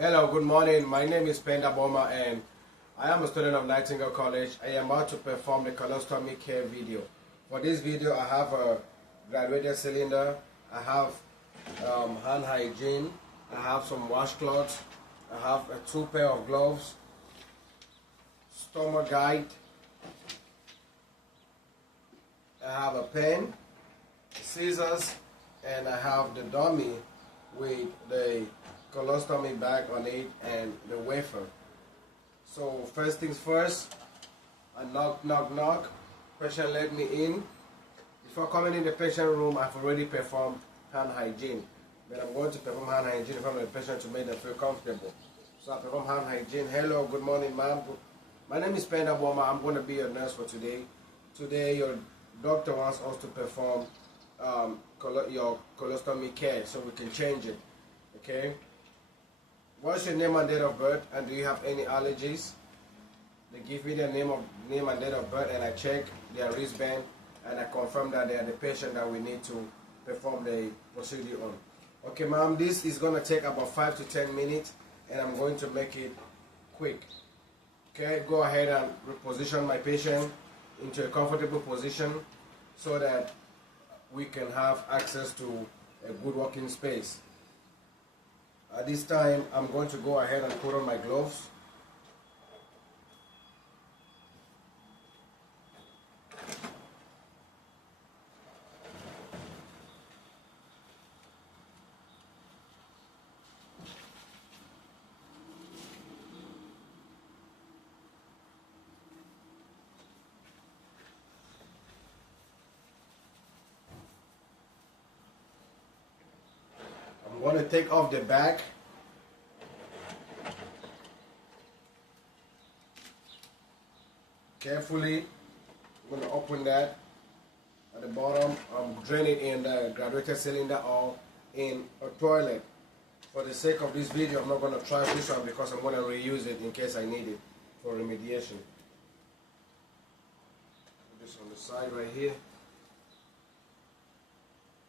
Hello, good morning. My name is Penda Boma and I am a student of Nightingale College. I am about to perform the Colostomy Care video. For this video, I have a graduated cylinder, I have hand hygiene, I have some washcloths, I have two pair of gloves, stomach guide, I have a pen, scissors, and I have the dummy with the colostomy bag on it and the wafer. So first things first, I knock. Patient let me in. Before coming in the patient room, I've already performed hand hygiene. Then I'm going to perform hand hygiene in front of the patient to make them feel comfortable. So I perform hand hygiene. Hello, good morning, ma'am. My name is Penda Boma. I'm going to be your nurse for today. Today, your doctor wants us to perform your colostomy care, so we can change it. Okay. What's your name and date of birth, and do you have any allergies? They give me their name and date of birth, and I check their wristband, and I confirm that they are the patient that we need to perform the procedure on. Okay, ma'am, this is going to take about 5 to 10 minutes, and I'm going to make it quick. Okay, go ahead and reposition my patient into a comfortable position so that we can have access to a good working space. At this time, I'm going to go ahead and put on my gloves. I'm going to take off the bag. Carefully, I'm going to open that at the bottom. Drain it in the graduated cylinder or in a toilet. For the sake of this video, I'm not going to try this one because I'm going to reuse it in case I need it for remediation. Put this on the side right here.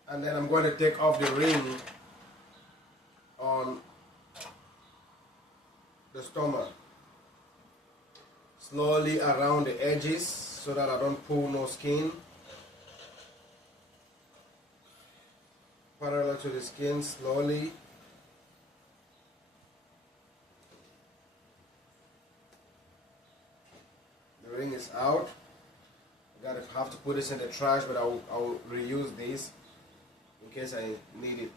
And then I'm going to take off the ring on the stomach. Slowly around the edges so that I don't pull no skin. Parallel to the skin, slowly. The ring is out. I have to put this in the trash, but I'll reuse this in case I need it.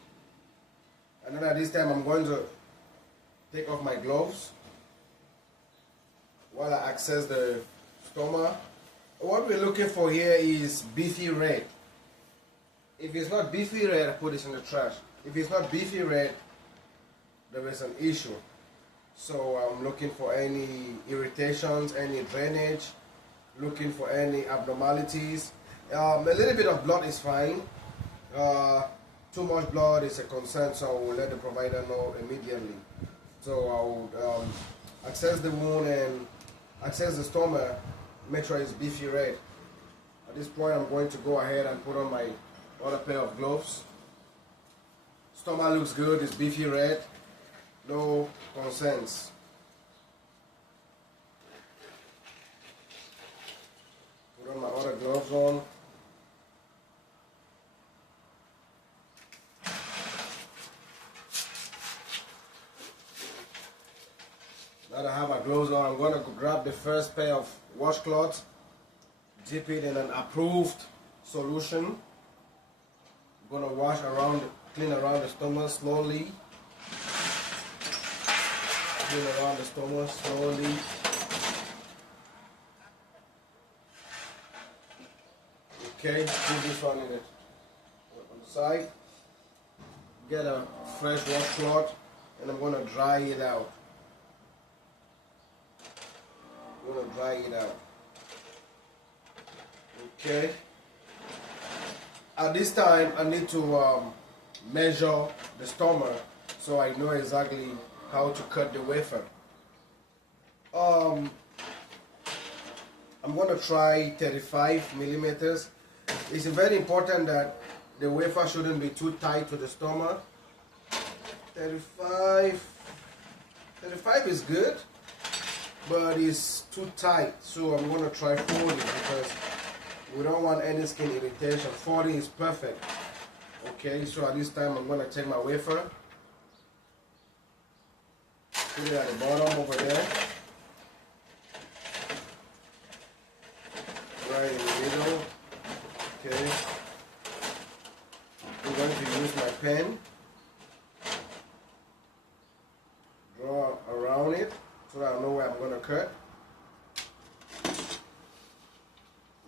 And then at this time, I'm going to take off my gloves while I access the stoma. What we're looking for here is beefy red. If it's not beefy red, I put this in the trash. If it's not beefy red, there is an issue. So I'm looking for any irritations, any drainage, looking for any abnormalities. A little bit of blood is fine. Too much blood is a concern, so I will let the provider know immediately. So I will access the wound and access the stomach, make sure it's beefy red. At this point, I'm going to go ahead and put on my other pair of gloves. Stomach looks good, it's beefy red, no concerns. Put on my other gloves on. Now that I have my gloves on, I'm going to grab the first pair of washcloths, dip it in an approved solution. I'm going to wash around, clean around the stomach slowly. Clean around the stomach slowly. Okay, put this one on the side. Get a fresh washcloth and I'm going to dry it out. I'm going to dry it out. Okay. At this time, I need to measure the stomach so I know exactly how to cut the wafer. I'm going to try 35 millimeters. It's very important that the wafer shouldn't be too tight to the stomach. 35. 35 is good, but it's too tight, so I'm going to try 40 because we don't want any skin irritation. 40 is perfect. Okay, so at this time I'm going to take my wafer, put it at the bottom over there, right in the middle. Okay, I'm going to use my pen, draw around it so that I know where I'm going to cut.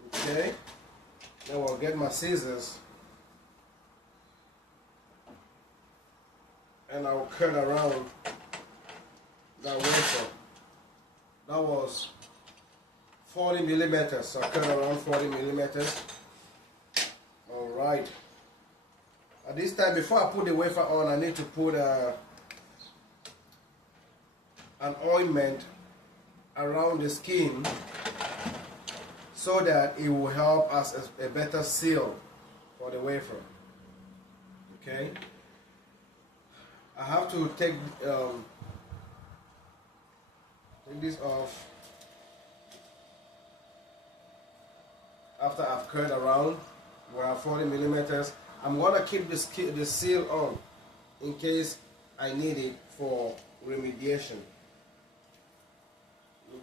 Okay, then I'll get my scissors and I'll cut around that wafer. That was 40 millimeters, so I cut around 40 millimeters. Alright. At this time, before I put the wafer on, I need to put an ointment around the skin so that it will help as a better seal for the wafer. Okay? I have to take this off after I've cut around. We have 40 millimeters. I'm gonna keep the seal on in case I need it for remediation.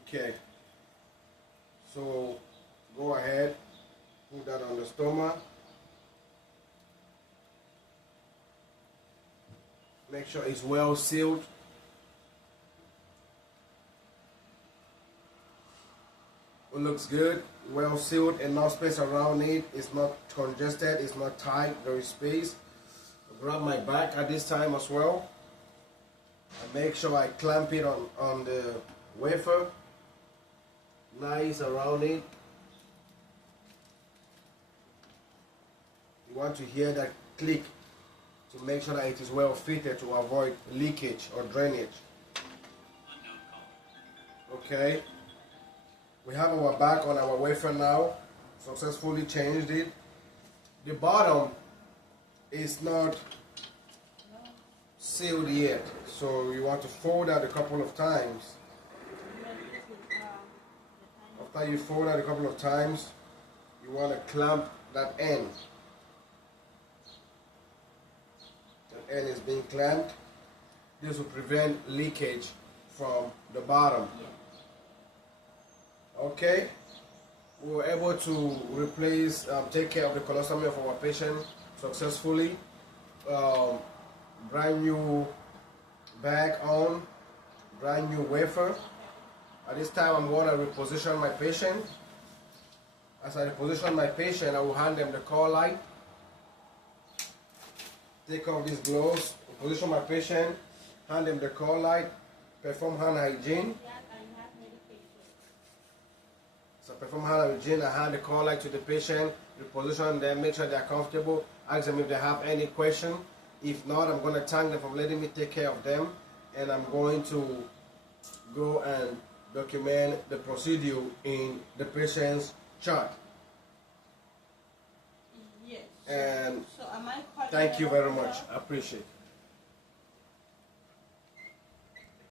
Okay, so go ahead, put that on the stomach. Make sure it's well sealed. It looks good, well sealed, enough space around it. It's not congested, it's not tight, there is space. Grab my back at this time as well. And make sure I clamp it on the wafer. Nice around it. You want to hear that click to make sure that it is well fitted to avoid leakage or drainage. Okay. We have our back on our wafer now. Successfully changed it. The bottom is not sealed yet, so you want to fold that a couple of times. After you fold that a couple of times, you want to clamp that end. The end is being clamped. This will prevent leakage from the bottom. Okay, we were able to replace, take care of the colostomy of our patient successfully. Brand new bag on, brand new wafer. At this time, I'm going to reposition my patient. As I reposition my patient, I will hand them the call light. Take off these gloves, position my patient, hand them the call light, perform hand hygiene. So perform hand hygiene, I hand the call light to the patient, reposition them, make sure they're comfortable, ask them if they have any question. If not, I'm going to thank them for letting me take care of them, and I'm going to go and document the procedure in the patient's chart. Yes. And so am I thank you very much. I appreciate it.